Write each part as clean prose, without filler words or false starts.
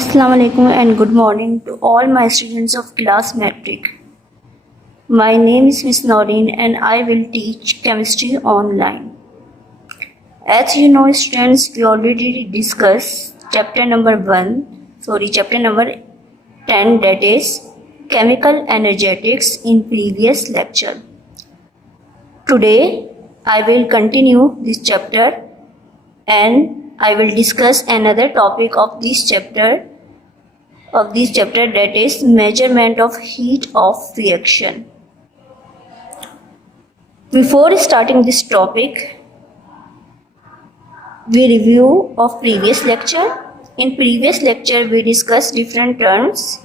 Assalamu alaikum and good morning to all my students of class metric. My name is Miss Noreen and I will teach chemistry online. As you know students, we already discussed chapter number 10, that is chemical energetics in previous lecture. Today I will continue this chapter and I will discuss another topic of this chapter that is measurement of heat of reaction. Before starting this topic, we review of previous lecture. In previous lecture, we discussed different terms.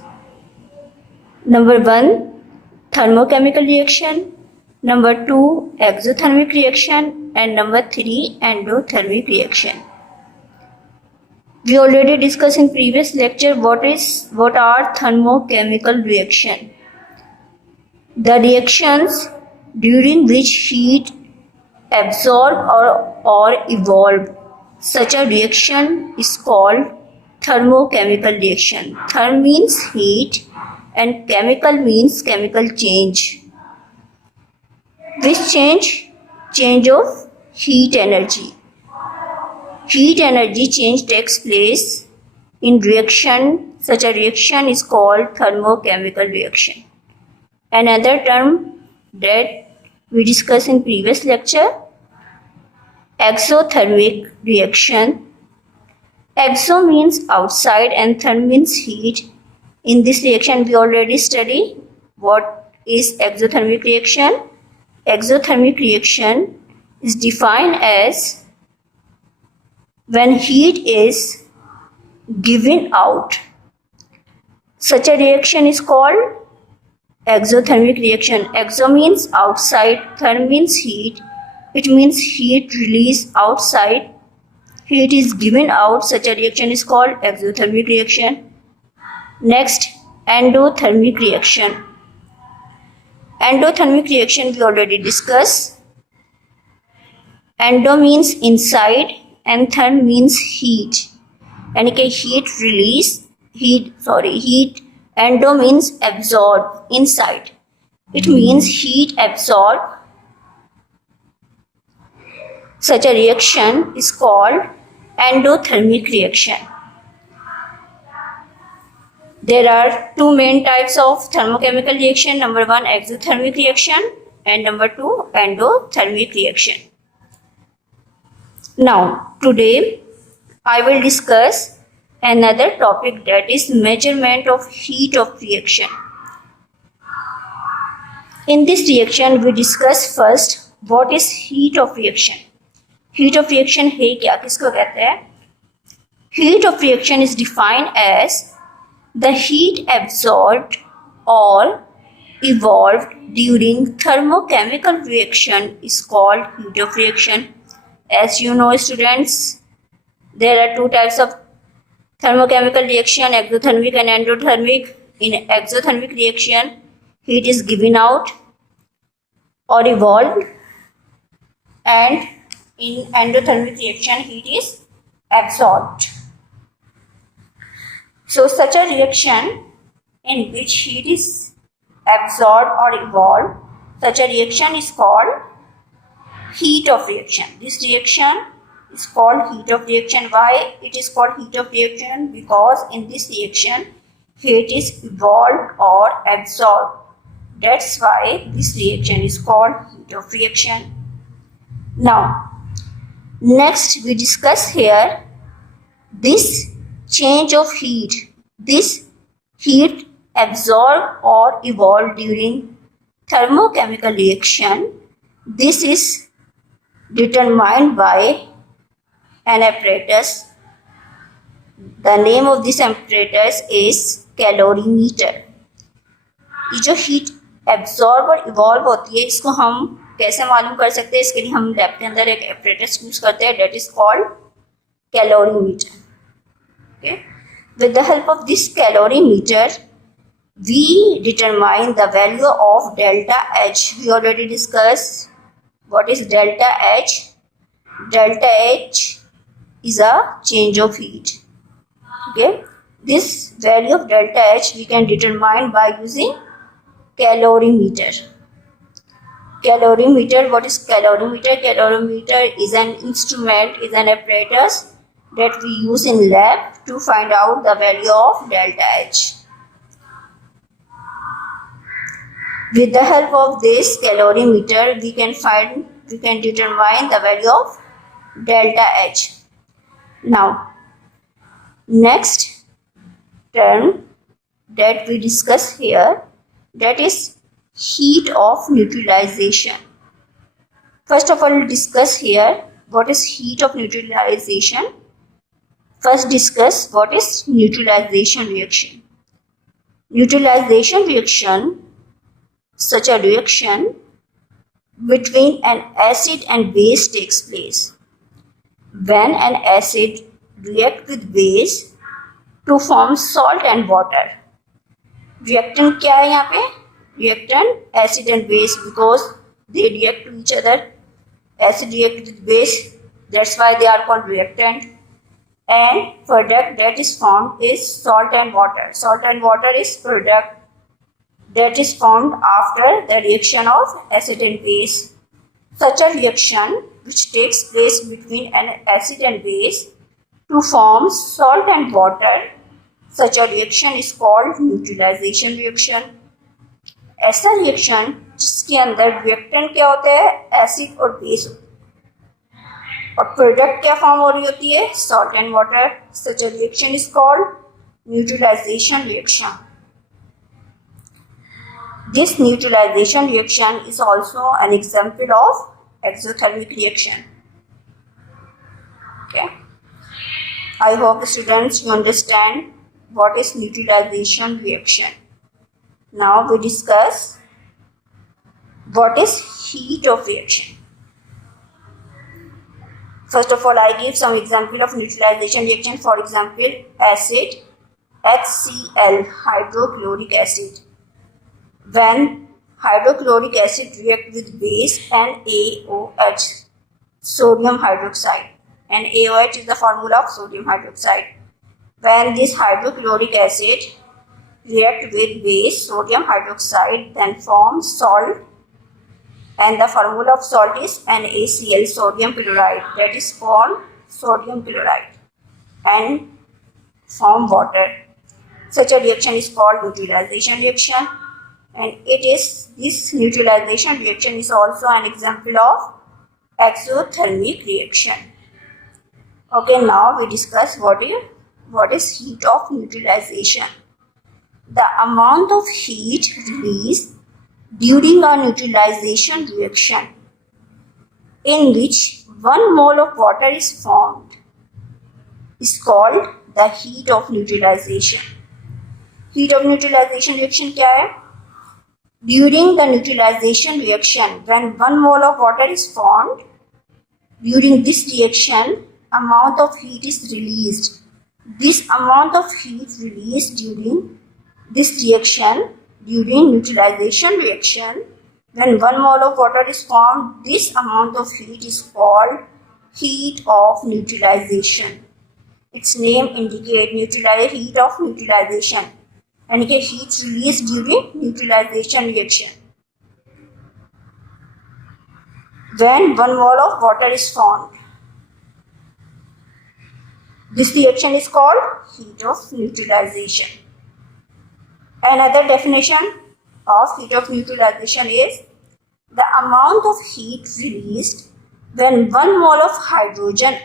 Number 1, thermochemical reaction. Number 2, exothermic reaction. And number 3, endothermic reaction. We already discussed in previous lecture what are thermochemical reaction. The reactions during which heat absorb or evolve. Such a reaction is called thermochemical reaction. Therm means heat and chemical means chemical change. Which change? Change of heat energy. Heat energy change takes place in reaction. Such a reaction is called thermochemical reaction. Another term that we discussed in previous lecture, exothermic reaction. Exo means outside and therm means heat. In this reaction we already studied what is exothermic reaction. Exothermic reaction is defined as when heat is given out. Such a reaction is called exothermic reaction. Exo means outside, therm means heat. It means heat released outside. Heat is given out. Such a reaction is called exothermic reaction. Next, endothermic reaction. Endothermic reaction we already discussed. Endo means inside and therm means heat. यानी कि heat release, endo means absorb inside. It means heat absorb. Such a reaction is called endothermic reaction. There are two main types of thermochemical reaction. Number 1, exothermic reaction, and number 2, endothermic reaction. Now, today I will discuss another topic, that is measurement of heat of reaction. In this reaction, we discuss first what is heat of reaction. Heat of reaction है क्या, किसको कहते हैं? Heat of reaction is defined as the heat absorbed or evolved during thermochemical reaction is called heat of reaction. As you know students, there are two types of thermochemical reaction, exothermic and endothermic. In exothermic reaction, heat is given out or evolved, and in endothermic reaction, heat is absorbed. So such a reaction in which heat is absorbed or evolved, such a reaction is called heat of reaction. This reaction is called heat of reaction. Why it is called heat of reaction? Because in this reaction heat is evolved or absorbed. That's why this reaction is called heat of reaction. Now, next we discuss here this change of heat. This heat absorbed or evolved during thermochemical reaction. This is determined by an apparatus. The name of this apparatus is calorimeter. ये जो heat absorb और evolve होती है, इसको हम कैसे मालूम कर सकते हैं? इसके लिए हम लैब के अंदर एक apparatus यूज करते हैं, that is called calorimeter. Okay? With the help of this calorimeter, we determine the value of delta H. We already discussed what is delta H. Delta H is a change of heat. Okay, This value of delta H we can determine by using calorimeter. Calorimeter, what is calorimeter? Calorimeter is an instrument, is an apparatus that we use in lab to find out the value of delta H. With the help of this calorimeter, we can determine the value of delta H. Now, next term that we discuss here, that is heat of neutralization. First of all, we'll discuss here what is heat of neutralization. First discuss what is neutralization reaction. Neutralization reaction, such a reaction between an acid and base takes place when an acid reacts with base to form salt and water. Reactant क्या है यहाँ पे? Reactant acid and base, because they react to each other. Acid react with base, that's why they are called reactant. And product that is formed is salt and water. Salt and water is product that is formed after the reaction of acid and base. Such a reaction which takes place between an acid and base to form salt and water, such a reaction is called neutralization reaction. ऐसा reaction जिसके अंदर reactant क्या होता है? Acid और base, और product क्या form हो रही होती है? Salt and water. Such a reaction is called neutralization reaction. This neutralization reaction is also an example of exothermic reaction. Okay. I hope the students you understand what is neutralization reaction. Now we discuss what is heat of reaction. First of all, I give some example of neutralization reaction. For example, acid HCl, hydrochloric acid. When hydrochloric acid react with base NaOH, sodium hydroxide, and AOH is the formula of sodium hydroxide. When this hydrochloric acid react with base sodium hydroxide, then forms salt, and the formula of salt is NaCl, sodium chloride, that is called sodium chloride, and form water. Such a reaction is called neutralization reaction. And this neutralization reaction is also an example of exothermic reaction. Okay, now we discuss what is heat of neutralization. The amount of heat released during a neutralization reaction in which 1 mole of water is formed is called the heat of neutralization. Heat of neutralization reaction क्या है? During the neutralization reaction, when 1 mole of water is formed, during this reaction, amount of heat is released. This amount of heat released during this reaction, during neutralization reaction, when 1 mole of water is formed, this amount of heat is called heat of neutralization. Its name indicates heat of neutralization. And heat released during neutralization reaction. When 1 mole of water is formed, this reaction is called heat of neutralization. Another definition of heat of neutralization is the amount of heat released when 1 mole of hydrogen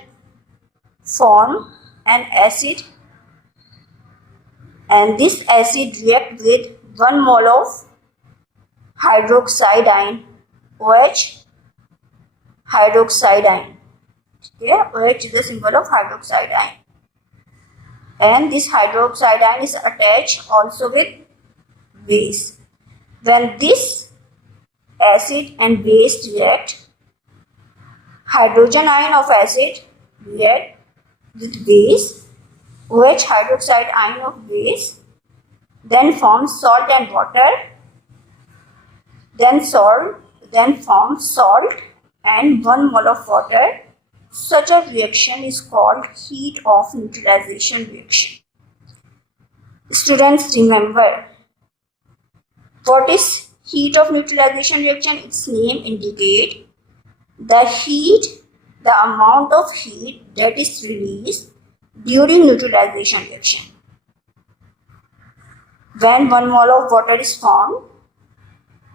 form an acid, and this acid react with 1 mole of hydroxide ion, OH, hydroxide ion. Okay, OH is the symbol of hydroxide ion. And this hydroxide ion is attached also with base. When this acid and base react, hydrogen ion of acid react with base, OH hydroxide ion of base, then forms salt and water, then forms salt and 1 mole of water. Such a reaction is called heat of neutralization reaction. Students, remember what is heat of neutralization reaction? Its name indicate the heat, the amount of heat that is released during neutralization reaction. When 1 mole of water is formed,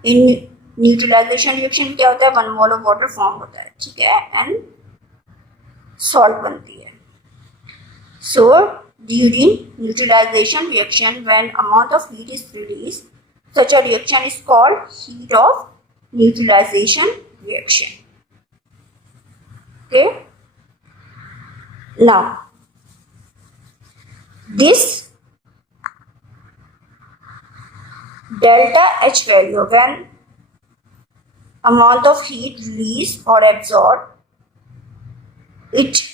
in neutralization reaction क्या होता है, 1 mole of water form होता है, ठीक है, and salt बनती है. So during neutralization reaction when amount of heat is release, such a reaction is called heat of neutralization reaction. Okay, now this delta H value, when amount of heat released or absorbed, it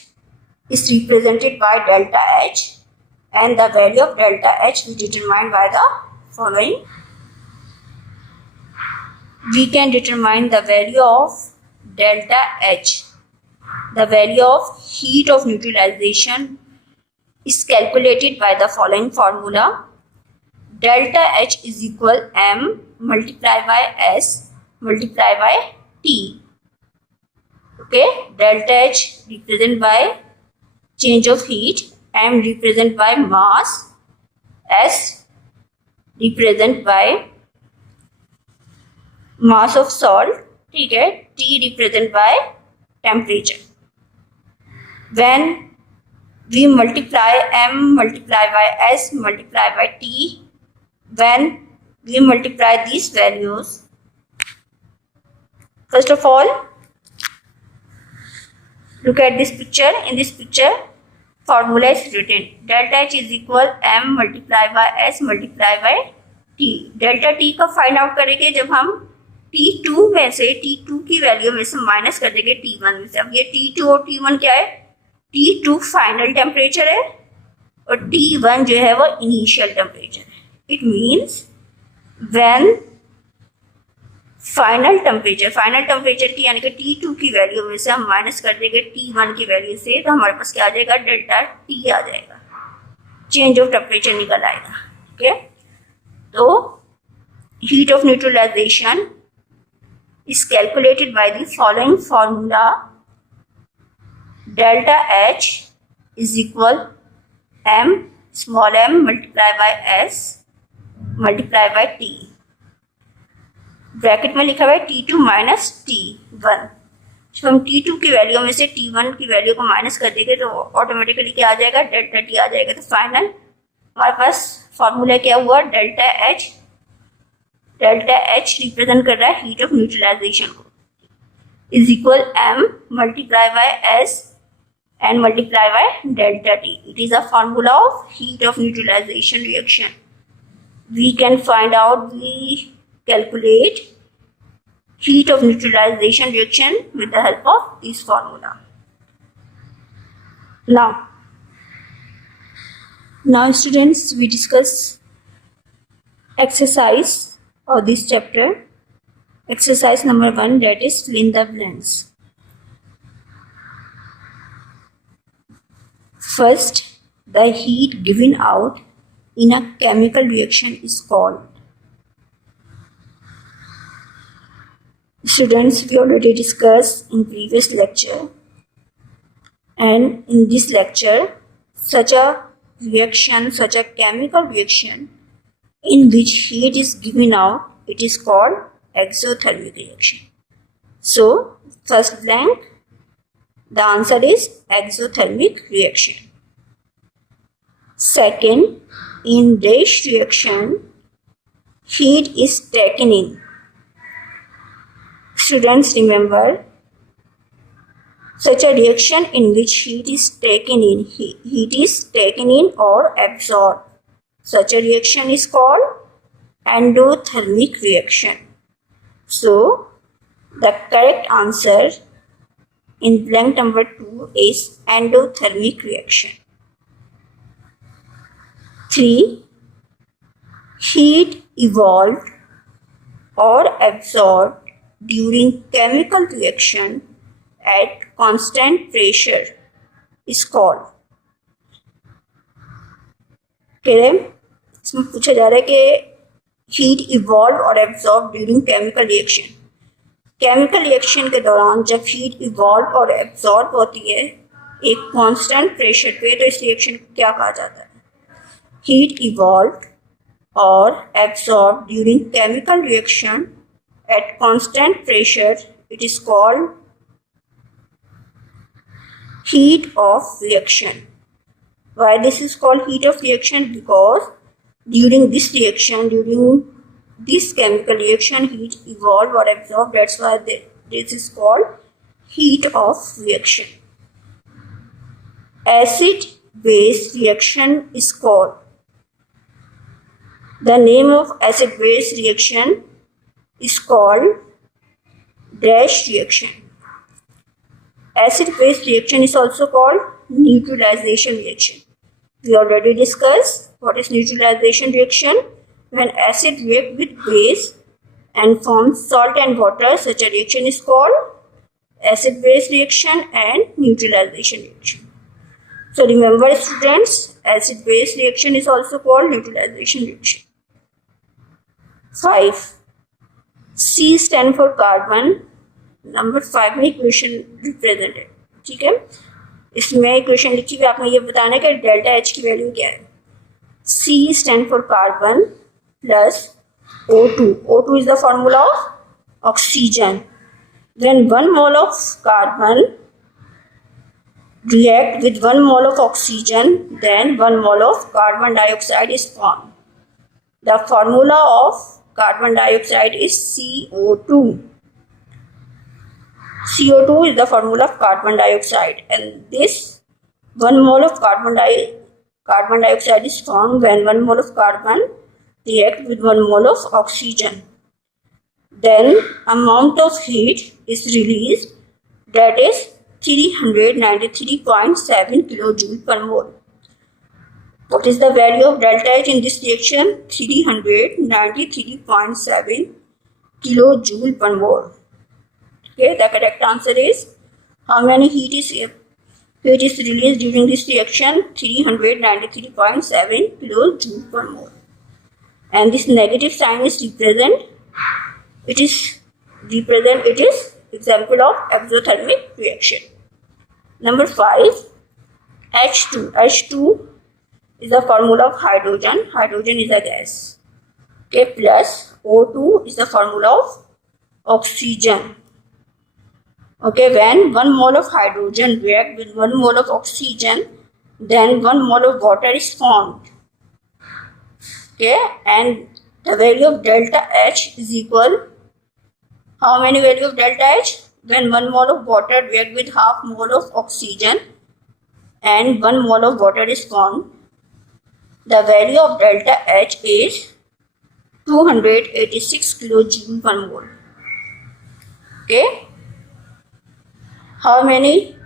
is represented by delta H, and the value of delta H is determined by the following. We can determine the value of delta H. The value of heat of neutralization is calculated by the following formula. Delta H is equal M multiplied by S multiplied by T. Okay, delta H represented by change of heat, M represented by mass, S represented by mass of salt, ठीक है, T represented by temperature. When we multiply M multiply by S multiply by T, when we multiply these values, first of all, look at this picture. In this picture, formula is written. Delta H is equal M multiply by S multiply by T. Delta T का find out करेंगे जब हम T2 में से T2 की value में से minus कर देंगे T1 में से. अब ये T2 और T1 क्या है? T2 फाइनल टेम्परेचर है और T1 जो है वो इनिशियल टेम्परेचर है. It means when final temperature की यानी कि T2 की वैल्यू में से हम माइनस कर देंगे T1 की वैल्यू से, तो हमारे पास क्या आ जाएगा? डेल्टा T आ जाएगा, चेंज ऑफ टेम्परेचर निकल आएगा. ठीक है, तो heat of neutralization is calculated by the following formula. Delta H is equal M small m multiplied by S multiplied by T. Bracket में लिखा हुआ है T2 माइनस T1. जब हम T2 की वैल्यू में से T1 की वैल्यू को माइनस कर देंगे तो ऑटोमेटिकली क्या आ जाएगा? डेल्टा T आ जाएगा. तो फाइनल हमारे पास फॉर्मूला क्या हुआ? Delta H. Delta H represent कर रहा है हीट ऑफ न्यूट्रलाइजेशन को, is equal M multiply by S and multiply by delta T. It is a formula of heat of neutralization reaction. We can find out, we calculate heat of neutralization reaction with the help of this formula. Now students, we discuss exercise of this chapter. Exercise number 1, that is fill in the blanks. First, the heat given out in a chemical reaction is called. Students, we already discussed in previous lecture, and in this lecture, such a chemical reaction in which heat is given out, it is called exothermic reaction. So, first blank, the answer is exothermic reaction. Second, in this reaction, heat is taken in. Students, remember, such a reaction in which heat is taken in or absorbed, such a reaction is called endothermic reaction. So, the correct answer in blank number 2 is endothermic reaction. 3. Heat evolved or absorbed during chemical reaction at constant pressure is called. Okay, इसमें पूछा जा रहा है कि heat evolve और absorb during chemical reaction. Chemical reaction के दौरान जब हीट इवॉल्व और एब्जॉर्ब होती है एक कांस्टेंट प्रेशर पे, तो इस रिएक्शन को क्या कहा जाता है? हीट इवॉल्व और absorb during chemical reaction at constant pressure, it is called heat of reaction. Why this is called heat of reaction? Because during this reaction, during this chemical reaction, heat evolve or absorb. That's why this is called heat of reaction. Acid base reaction is called. The name of acid base reaction is called dash reaction. Acid-base reaction is also called neutralization reaction. We already discussed what is neutralization reaction. When acid react with base and forms salt and water, such a reaction is called acid-base reaction and neutralization reaction. So remember students, acid-base reaction is also called neutralization reaction. 5. C stand for carbon. Number 5 में equation represent है, ठीक है। इसमें equation लिखी हुई, आपने ये बताना है कि डेल्टा एच की वैल्यू क्या है। C stand for carbon plus O2. O2 is the formula of oxygen. When 1 mole of carbon react with 1 mole of oxygen, then 1 mole of carbon dioxide is formed. The formula of carbon dioxide is CO2. CO2 is the formula of carbon dioxide, and this 1 mole of carbon dioxide is formed when 1 mole of carbon react with 1 mole of oxygen. Then amount of heat is released, that is 393.7 kilojoule per mole. What is the value of delta H in this reaction? 393.7 kilojoule per mole. Okay, the correct answer is how many heat is released during this reaction? 393.7 kilojoule per mole. And this negative sign is represent. It is example of exothermic reaction. Number 5, H2. H2 is the formula of hydrogen. Hydrogen is a gas. Okay, plus O2 is the formula of oxygen. Okay, when 1 mole of hydrogen react with 1 mole of oxygen, then 1 mole of water is formed. Okay, and the value of delta H is equal. How many value of delta H? When 1 mole of water react with half mole of oxygen and 1 mole of water is formed, the value of delta H is 286 kilojoule per mole. Okay. How many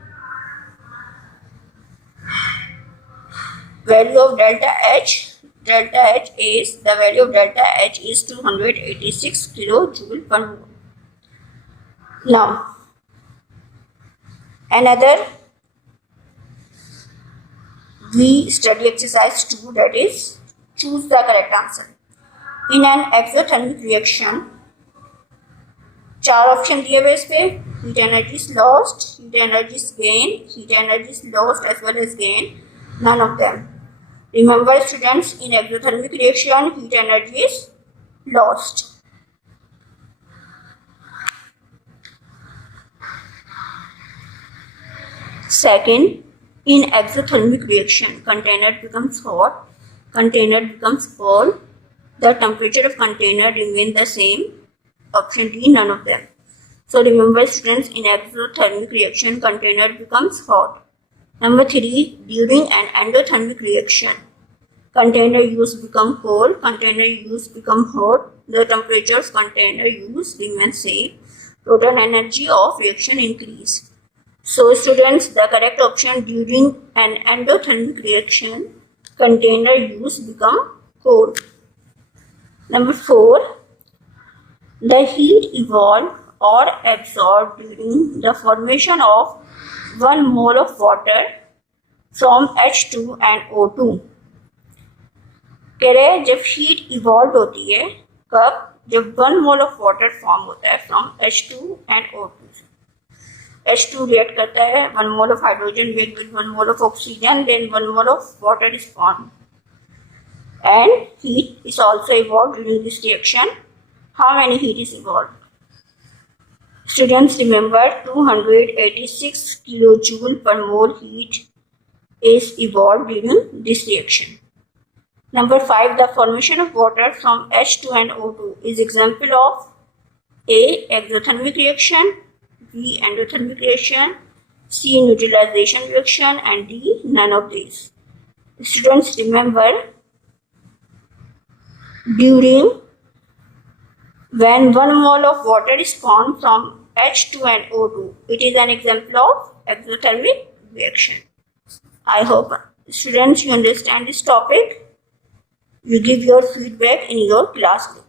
value of delta H? Delta H is, the value of delta H is 286 kilojoule per mole. Now, another we study exercise 2, that is choose the correct answer. In an exothermic reaction, 4 option दिए हुए इस पे. Heat energy is lost, heat energy is gained, heat energy is lost as well as gained. None of them. Remember students, in exothermic reaction, heat energy is lost. Second, in exothermic reaction, container becomes hot, container becomes cold. The temperature of container remain the same. Option D, none of them. So remember students, in exothermic reaction, container becomes hot. Number 3, during an endothermic reaction, container use become cold, container use become hot. The temperature of container use remain same. Total energy of reaction increase. So students, the correct option, during an endothermic reaction, container use become cold. Number 4, the heat evolve or absorb during the formation of 1 mole of water from H2 and O2. कह रहे हैं जब heat evolve होती है कब, जब 1 mole of water form होता है from H2 and O2. H2 react करता है 1 mole of hydrogen with 1 mole of oxygen, then 1 mole of water is formed and heat is also evolved during this reaction. How many heat is evolved? Students remember 286 kilojoule per mole heat is evolved during this reaction. Number 5, the formation of water from H2 and O2 is example of A. Exothermic reaction, B. endothermic reaction, C. neutralization reaction, and D. none of these. Students remember, during when 1 mole of water is formed from H2 and O2, it is an example of exothermic reaction. I hope students you understand this topic. You give your feedback in your class group.